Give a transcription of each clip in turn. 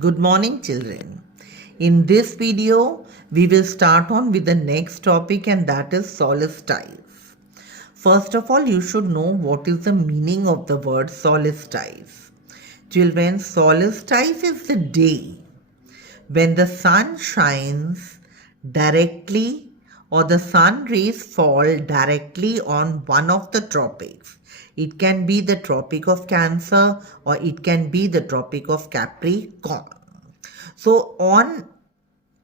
Good morning, children. In this video, we will start on with the next topic, and that is solstice. First of all, you should know what is the meaning of the word solstice. Children, solstice is the day when the sun shines directly or the sun rays fall directly on one of the tropics. It can be the Tropic of Cancer or it can be the Tropic of Capricorn. So on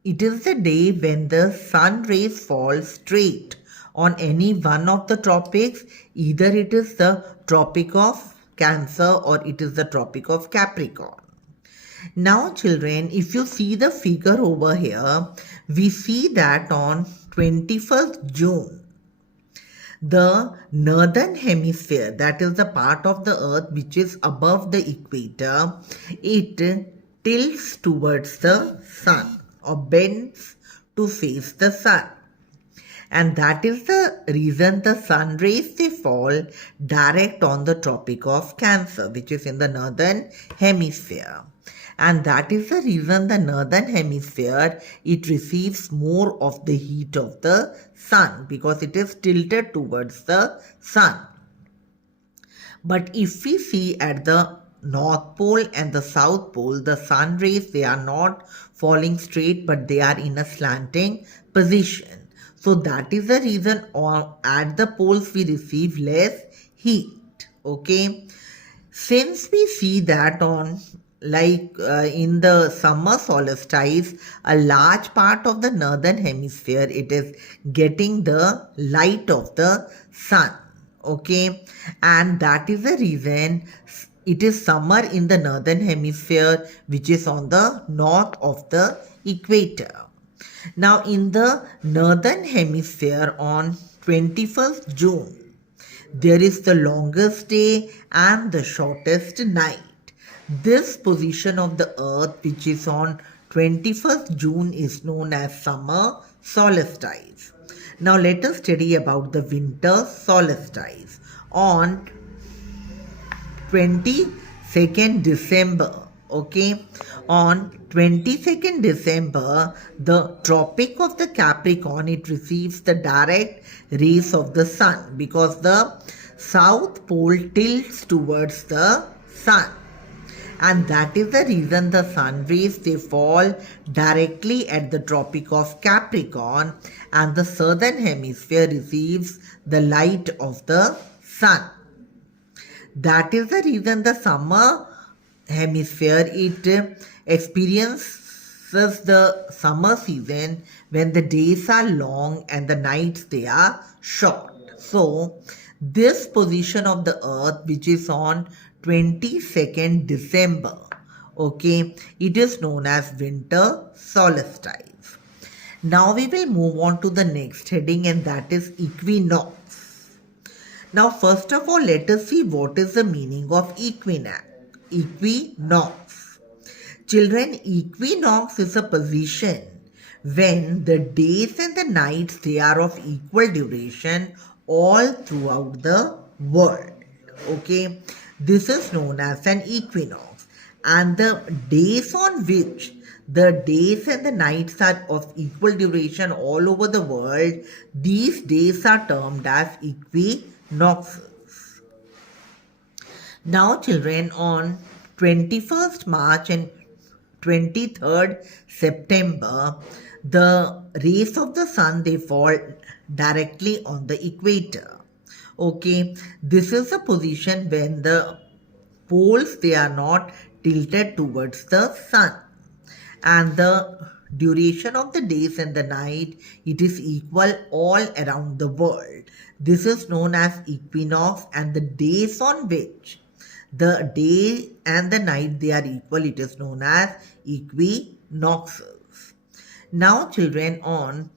it is the day when the sun rays fall straight on any one of the tropics. Either it is the Tropic of Cancer or it is the Tropic of Capricorn. Now children, if you see the figure over here, we see that on 21st June, the northern hemisphere, that is the part of the earth which is above the equator, it tilts towards the sun or bends to face the sun. And that is the reason the sun rays they fall direct on the Tropic of Cancer, which is in the northern hemisphere. And that is the reason the northern hemisphere, it receives more of the heat of the sun because it is tilted towards the sun. But if we see at the North Pole and the South Pole, the sun rays, they are not falling straight, but they are in a slanting position. So that is the reason at the poles we receive less heat. Okay. Since we see that on in the summer solstice, a large part of the northern hemisphere, it is getting the light of the sun. Okay. And that is the reason it is summer in the northern hemisphere, which is on the north of the equator. Now in the northern hemisphere on 21st June, there is the longest day and the shortest night. This position of the earth, which is on 21st June, is known as summer solstice. Now let us study about the winter solstice. On 22nd December, okay, on 22nd December, the Tropic of the Capricorn, it receives the direct rays of the sun because the South Pole tilts towards the sun. And that is the reason the sun rays, they fall directly at the Tropic of Capricorn and the southern hemisphere receives the light of the sun. That is the reason the summer hemisphere, it experiences the summer season when the days are long and the nights, they are short. So this position of the earth, which is on 22nd December, okay, it is known as winter solstice. Now we will move on to the next heading, and that is equinox. Now first of all, let us see what is the meaning of equinox. Children, equinox is a position when the days and the nights, they are of equal duration all throughout the world. Okay, this is known as an equinox, and the days on which the days and the nights are of equal duration all over the world, these days are termed as equinoxes. Now children, on 21st March and 23rd September, the rays of the sun, they fall directly on the equator. Okay, this is a position when the poles, they are not tilted towards the sun, and the duration of the days and the night, it is equal all around the world. This is known as equinox, and the days on which the day and the night, they are equal, it is known as equinoxes. Now children, on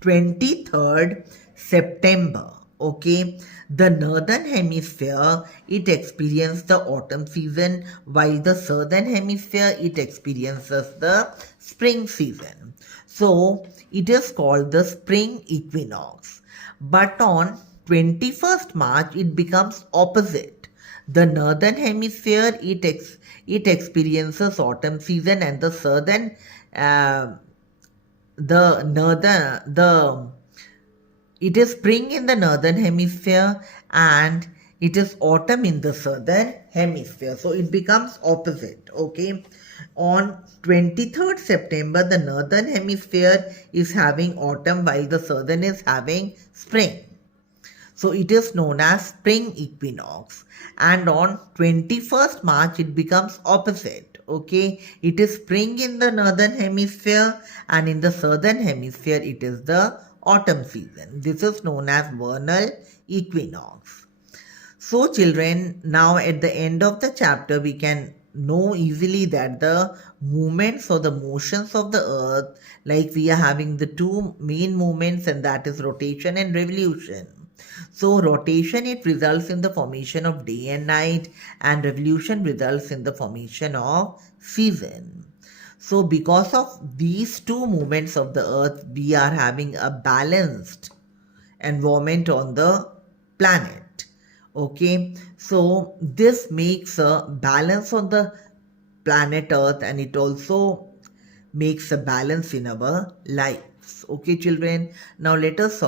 23rd September, okay, the northern hemisphere, it experiences the autumn season, while the southern hemisphere, it experiences the spring season. So it is called the spring equinox. But on 21st March, it becomes opposite. The northern hemisphere, it experiences autumn season, and the southern the northern the it is spring in the northern hemisphere, and it is autumn in the southern hemisphere. So it becomes opposite. Okay. On 23rd September, the northern hemisphere is having autumn while the southern is having spring. So it is known as spring equinox. And on 21st March, it becomes opposite. Okay. It is spring in the northern hemisphere, and in the southern hemisphere, it is the autumn season. This is known as vernal equinox. So children, now at the end of the chapter, we can know easily that the movements or the motions of the earth, like we are having the two main movements, and that is rotation and revolution. So rotation, it results in the formation of day and night, and revolution results in the formation of season. So because of these two movements of the earth, we are having a balanced environment on the planet. Okay, so this makes a balance on the planet earth, and it also makes a balance in our lives. Okay children, now let us